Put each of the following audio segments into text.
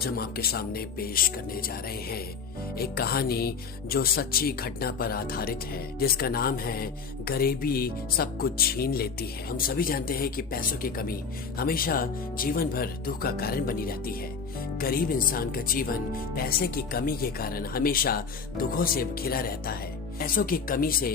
आज हम आपके सामने पेश करने जा रहे हैं एक कहानी जो सच्ची घटना पर आधारित है, जिसका नाम है गरीबी सब कुछ छीन लेती है। हम सभी जानते हैं कि पैसों की कमी हमेशा जीवन भर दुख का कारण बनी रहती है। गरीब इंसान का जीवन पैसे की कमी के कारण हमेशा दुखों से घिरा रहता है। पैसों की कमी से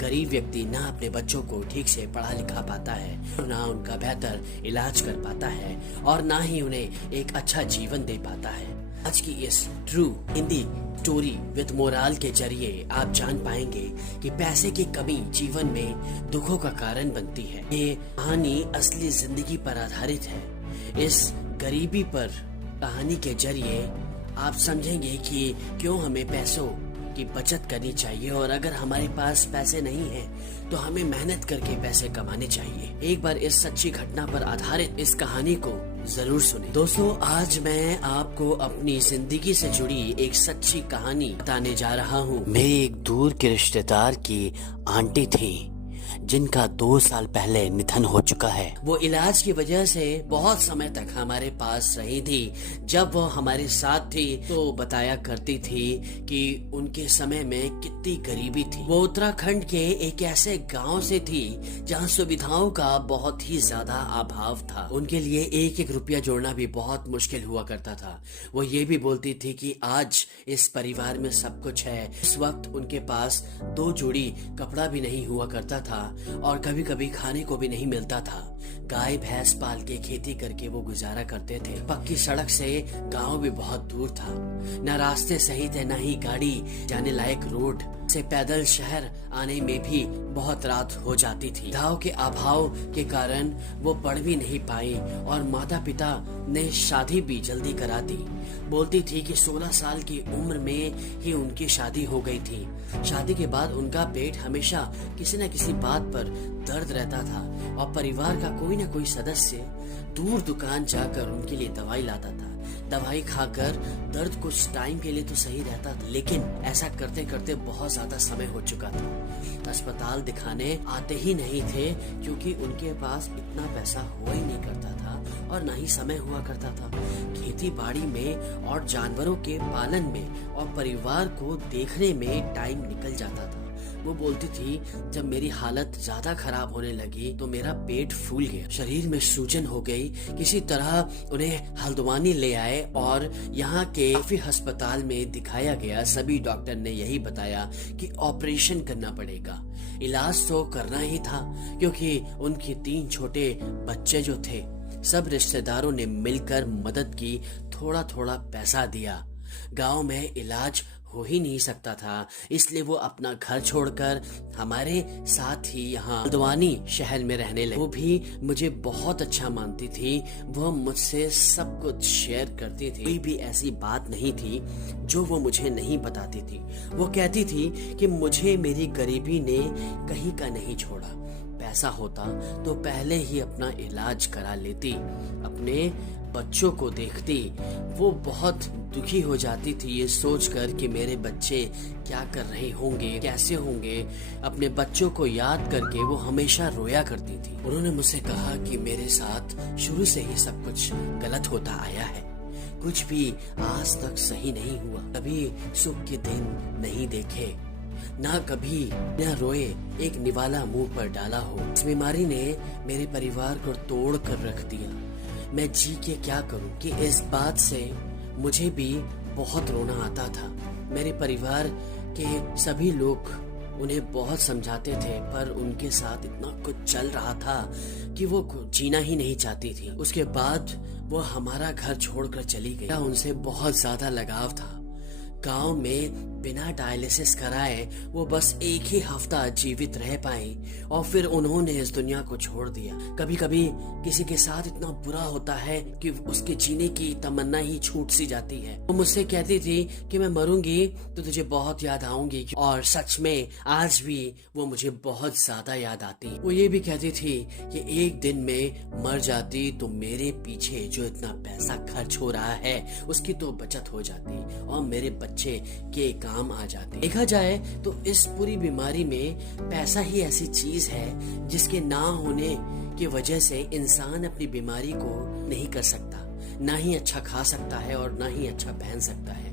गरीब व्यक्ति ना अपने बच्चों को ठीक से पढ़ा लिखा पाता है, ना उनका बेहतर इलाज कर पाता है और ना ही उन्हें एक अच्छा जीवन दे पाता है। आज की इस true Hindi story with morale के जरिए आप जान पाएंगे कि पैसे की कमी जीवन में दुखों का कारण बनती है। ये कहानी असली जिंदगी पर आधारित है। इस गरीबी पर कहानी के जरिए आप समझेंगे कि क्यों हमें पैसों की बचत करनी चाहिए और अगर हमारे पास पैसे नहीं हैं तो हमें मेहनत करके पैसे कमाने चाहिए। एक बार इस सच्ची घटना पर आधारित इस कहानी को जरूर सुने। दोस्तों, आज मैं आपको अपनी जिंदगी से जुड़ी एक सच्ची कहानी बताने जा रहा हूँ। मेरी एक दूर के रिश्तेदार की आंटी थी जिनका 2 साल पहले निधन हो चुका है। वो इलाज की वजह से बहुत समय तक हमारे पास रही थी। जब वो हमारे साथ थी तो बताया करती थी कि उनके समय में कितनी गरीबी थी। वो उत्तराखंड के एक ऐसे गांव से थी जहां सुविधाओं का बहुत ही ज्यादा अभाव था। उनके लिए एक एक रुपया जोड़ना भी बहुत मुश्किल हुआ करता था। वो ये भी बोलती थी कि आज इस परिवार में सब कुछ है। इस वक्त उनके पास 2 जोड़ी कपड़ा भी नहीं हुआ करता था और कभी कभी खाने को भी नहीं मिलता था। गाय भैंस पाल के खेती करके वो गुजारा करते थे। पक्की सड़क से गांव भी बहुत दूर था। न रास्ते सही थे, न ही गाड़ी जाने लायक रोड से पैदल शहर आने में भी बहुत रात हो जाती थी। सुविधाओं के अभाव के कारण वो पढ़ भी नहीं पाई और माता पिता ने शादी भी जल्दी करा दी। बोलती थी कि 16 साल की उम्र में ही उनकी शादी हो गई थी। शादी के बाद उनका पेट हमेशा किसी न किसी बात पर दर्द रहता था और परिवार का कोई न कोई सदस्य दूर दुकान जाकर उनके लिए दवाई लाता था। दवाई खाकर दर्द कुछ टाइम के लिए तो सही रहता था, लेकिन ऐसा करते करते बहुत ज्यादा समय हो चुका था। अस्पताल दिखाने आते ही नहीं थे क्योंकि उनके पास इतना पैसा हुआ ही नहीं करता था और ना ही समय हुआ करता था। खेती बाड़ी में और जानवरों के पालन में और परिवार को देखने में टाइम निकल जाता था। वो बोलती थी, जब मेरी हालत ज्यादा खराब होने लगी तो मेरा पेट फूल गया, शरीर में सूजन हो गई। किसी तरह उन्हें हल्द्वानी ले आए और यहाँ के काफी अस्पताल में दिखाया गया। सभी डॉक्टर ने यही बताया कि ऑपरेशन करना पड़ेगा। इलाज तो करना ही था क्योंकि उनके 3 छोटे बच्चे जो थे, सब रिश्तेदारों ने मिलकर मदद की। थोड़ा थोड़ा पैसा दिया। गांव में इलाज हो ही नहीं सकता था, इसलिए वो अपना घर छोड़कर हमारे साथ ही यहाँ हल्द्वानी शहर में रहने लगे। वो भी मुझे बहुत अच्छा मानती थी। वो मुझसे सब कुछ शेयर करती थी। कोई भी ऐसी बात नहीं थी जो वो मुझे नहीं बताती थी। वो कहती थी कि मुझे मेरी गरीबी ने कहीं का नहीं छोड़ा। पैसा होता तो पहले ही अपना इलाज करा लेती, अपने बच्चों को देखती। वो बहुत दुखी हो जाती थी ये सोचकर कि मेरे बच्चे क्या कर रहे होंगे, कैसे होंगे। अपने बच्चों को याद करके वो हमेशा रोया करती थी। उन्होंने मुझसे कहा कि मेरे साथ शुरू से ही सब कुछ गलत होता आया है। कुछ भी आज तक सही नहीं हुआ। कभी सुख के दिन नहीं देखे, ना कभी न रोए एक निवाला मुंह पर डाला हो। इस बीमारी ने मेरे परिवार को तोड़ कर रख दिया। मैं जी के क्या करूं कि इस बात से मुझे भी बहुत रोना आता था। मेरे परिवार के सभी लोग उन्हें बहुत समझाते थे, पर उनके साथ इतना कुछ चल रहा था कि वो जीना ही नहीं चाहती थी। उसके बाद वो हमारा घर छोड़कर चली गई। उनसे बहुत ज्यादा लगाव था। गांव में बिना डायलिसिस कराए वो बस एक ही हफ्ता जीवित रह पाई और फिर उन्होंने इस दुनिया को छोड़ दिया। कभी कभी किसी के साथ इतना बुरा होता है कि उसके जीने की तमन्ना ही छूट सी जाती है। वो मुझसे कहती थी कि मैं मरूंगी तो तुझे बहुत याद आऊंगी, और सच में आज भी वो मुझे बहुत ज्यादा याद आती। वो ये भी कहती थी कि एक दिन में मर जाती तो मेरे पीछे जो इतना पैसा खर्च हो रहा है उसकी तो बचत हो जाती और मेरे बच्चे के काम आ जाते। देखा जाए तो इस पूरी बीमारी में पैसा ही ऐसी चीज है जिसके ना होने की वजह से इंसान अपनी बीमारी को नहीं कर सकता। ना ही अच्छा खा सकता है और ना ही अच्छा पहन सकता है।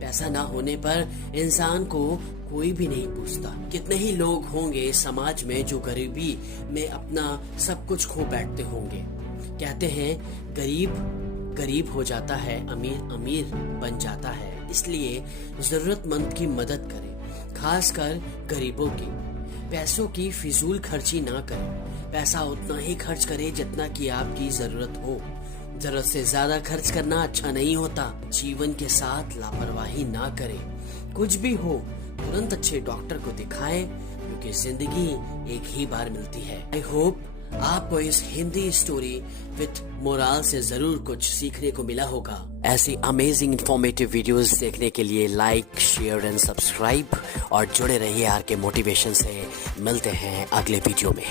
पैसा ना होने पर इंसान को कोई भी नहीं पूछता। कितने ही लोग होंगे समाज में जो गरीबी में अपना सब कुछ खो बैठते होंगे। कहते हैं गरीब गरीब हो जाता है, अमीर अमीर बन जाता है। इसलिए जरूरतमंद की मदद करें, खासकर गरीबों की। पैसों की फिजूल खर्ची ना करें। पैसा उतना ही खर्च करें जितना कि आपकी जरूरत हो। जरूरत से ज्यादा खर्च करना अच्छा नहीं होता। जीवन के साथ लापरवाही ना करें। कुछ भी हो तुरंत अच्छे डॉक्टर को दिखाएं, क्योंकि जिंदगी एक ही बार मिलती है। आई होप आपको इस हिंदी स्टोरी विथ मोरल से जरूर कुछ सीखने को मिला होगा। ऐसी अमेजिंग इंफॉर्मेटिव वीडियोस देखने के लिए लाइक, शेयर एंड सब्सक्राइब और जुड़े रहिए आर के मोटिवेशन से। मिलते हैं अगले वीडियो में।